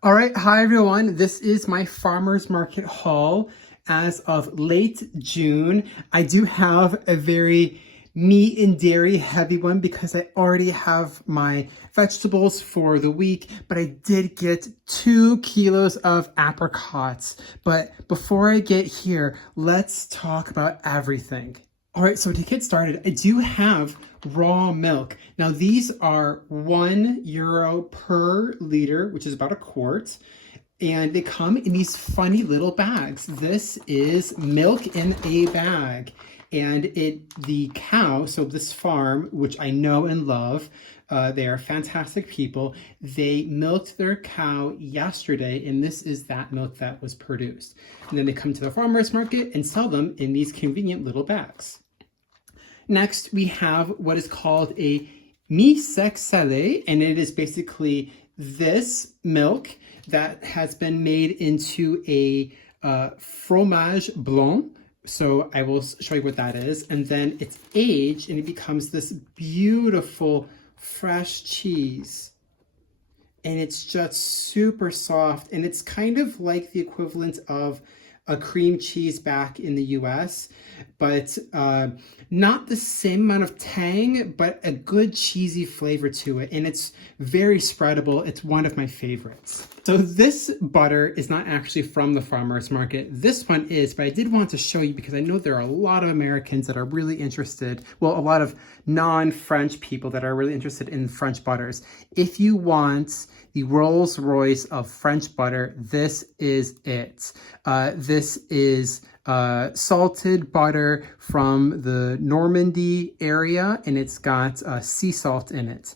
All right, hi everyone. This is my farmer's market haul as of late June. I do have a very meat and dairy heavy one because I already have my vegetables for the week, but I did get 2 kilos of apricots. But before I get here, let's talk about everything. All right, so to get started, I do have raw milk. Now these are €1 per liter, which is about a quart, and they come in these funny little bags. This is milk in a bag, and the cow, so this farm, which I know and love, they are fantastic people. They milked their cow yesterday, and this is that milk that was produced. And then they come to the farmer's market and sell them in these convenient little bags. Next, we have what is called a mi-sec salé, and it is basically this milk that has been made into a fromage blanc. So I will show you what that is. And then it's aged and it becomes this beautiful fresh cheese. And it's just super soft. And it's kind of like the equivalent of a cream cheese back in the US, but not the same amount of tang, but a good cheesy flavor to it. And it's very spreadable. It's one of my favorites. So this butter is not actually from the farmer's market. This one is, but I did want to show you because I know there are a lot of Americans that are really interested, well, a lot of non-French people that are really interested in French butters. If you want the Rolls Royce of French butter, this is it. This is salted butter from the Normandy area, and it's got sea salt in it.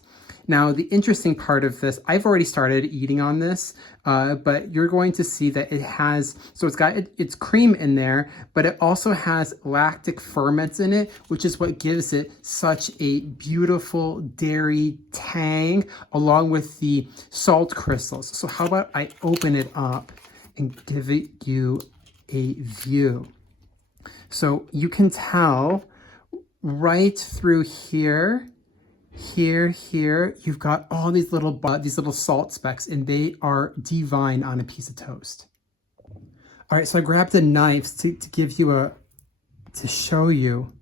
Now, the interesting part of this, I've already started eating on this, but you're going to see that it has, so it's got its cream in there, but it also has lactic ferments in it, which is what gives it such a beautiful dairy tang, along with the salt crystals. So how about I open it up and give you a view. So you can tell right through here, you've got all these little salt specks, and they are divine on a piece of toast. All right, so I grabbed a knife to give you to show you,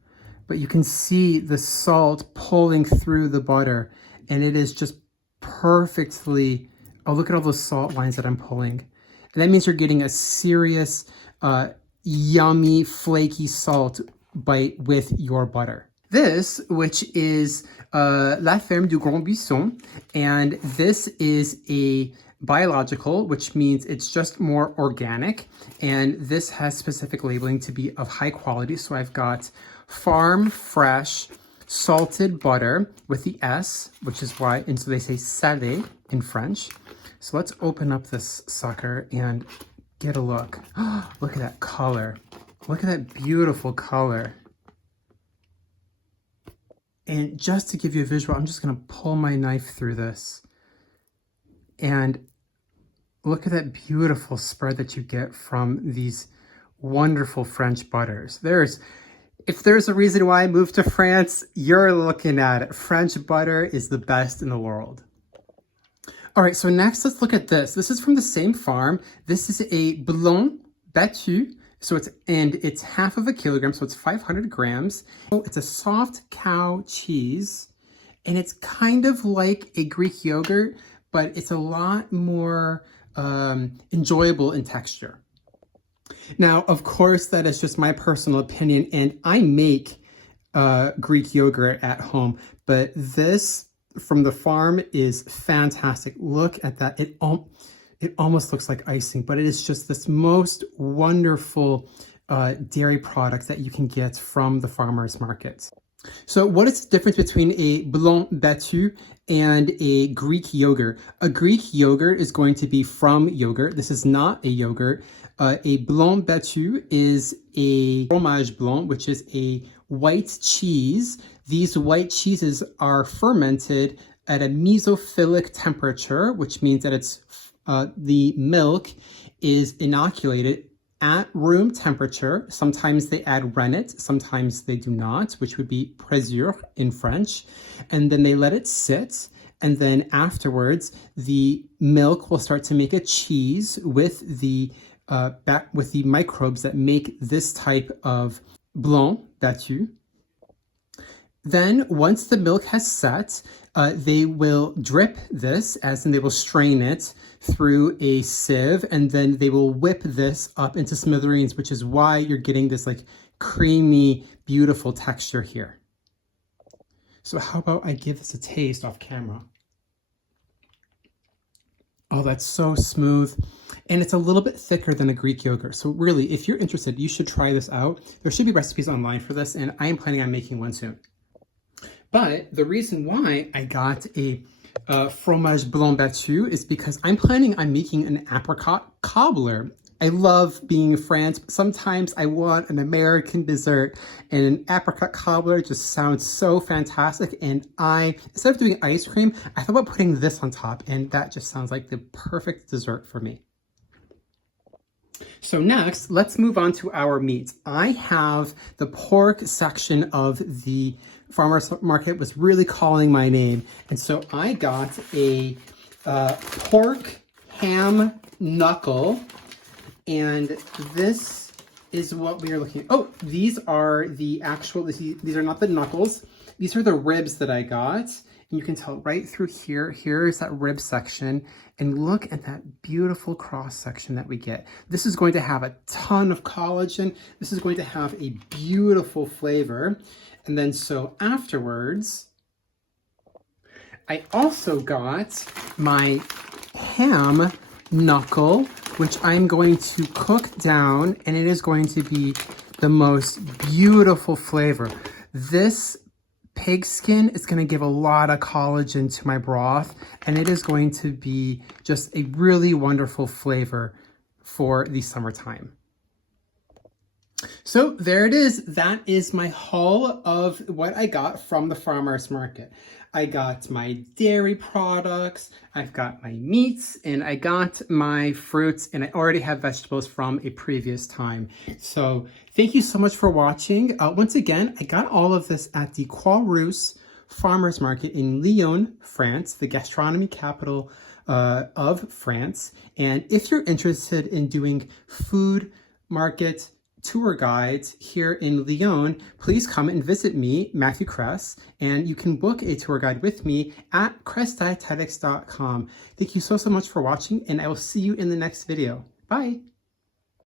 but you can see the salt pulling through the butter, and it is just perfectly, oh, look at all those salt lines that I'm pulling. And that means you're getting a serious, yummy, flaky salt bite with your butter. This, which is La Ferme du Grand Buisson, and this is a biological, which means it's just more organic, and this has specific labeling to be of high quality. So I've got farm fresh salted butter with the S, which is why, and so they say salé in French. So let's open up this sucker and get a look. Look at that color. Look at that beautiful color. And just to give you a visual, I'm just going to pull my knife through this. And look at that beautiful spread that you get from these wonderful French butters. If there's a reason why I moved to France, you're looking at it. French butter is the best in the world. All right, so next let's look at this. This is from the same farm. This is a blanc battu. So it's half of a kilogram, so it's 500 grams. It's a soft cow cheese, and it's kind of like a Greek yogurt, but it's a lot more enjoyable in texture. Now, of course, that is just my personal opinion, and I make Greek yogurt at home, but this from the farm is fantastic. Look at that. It almost looks like icing, but it is just this most wonderful dairy product that you can get from the farmer's markets. So what is the difference between a blanc battu and a Greek yogurt? A Greek yogurt is going to be from yogurt. This is not a yogurt. A blanc battu is a fromage blanc, which is a white cheese. These white cheeses are fermented at a mesophilic temperature, which means that it's the milk is inoculated at room temperature. Sometimes they add rennet, sometimes they do not, which would be présure in French. And then they let it sit, And then afterwards, the milk will start to make a cheese with the microbes that make this type of blanc, battu. Then once the milk has set, they will drip this, as in they will strain it through a sieve, and then they will whip this up into smithereens, which is why you're getting this like creamy, beautiful texture here. So how about I give this a taste off camera? Oh, that's so smooth. And it's a little bit thicker than a Greek yogurt. So really, if you're interested, you should try this out. There should be recipes online for this, and I am planning on making one soon. But the reason why I got a fromage blanc battu is because I'm planning on making an apricot cobbler. I love being in France, but sometimes I want an American dessert, and an apricot cobbler just sounds so fantastic. And instead of doing ice cream, I thought about putting this on top, and that just sounds like the perfect dessert for me. So next, let's move on to our meats. I have the pork section of the farmer's market was really calling my name. And so I got a pork ham knuckle. And this is what we are looking at. Oh, these are the actual, these are not the knuckles. These are the ribs that I got. And you can tell right through here, here's that rib section. And look at that beautiful cross section that we get. This is going to have a ton of collagen. This is going to have a beautiful flavor. And then so afterwards, I also got my ham knuckle, which I'm going to cook down, and it is going to be the most beautiful flavor. This pig skin is going to give a lot of collagen to my broth, and it is going to be just a really wonderful flavor for the summertime. So there it is. That is my haul of what I got from the farmer's market. I got my dairy products, I've got my meats, and I got my fruits, and I already have vegetables from a previous time. So thank you so much for watching. Once again, I got all of this at the Croix-Rousse Farmers Market in Lyon, France, the gastronomy capital of France. And if you're interested in doing food market tour guides here in Lyon, please come and visit me, Matthew Cress, and you can book a tour guide with me at cressdietetics.com. Thank you so much for watching, and I will see you in the next video. Bye!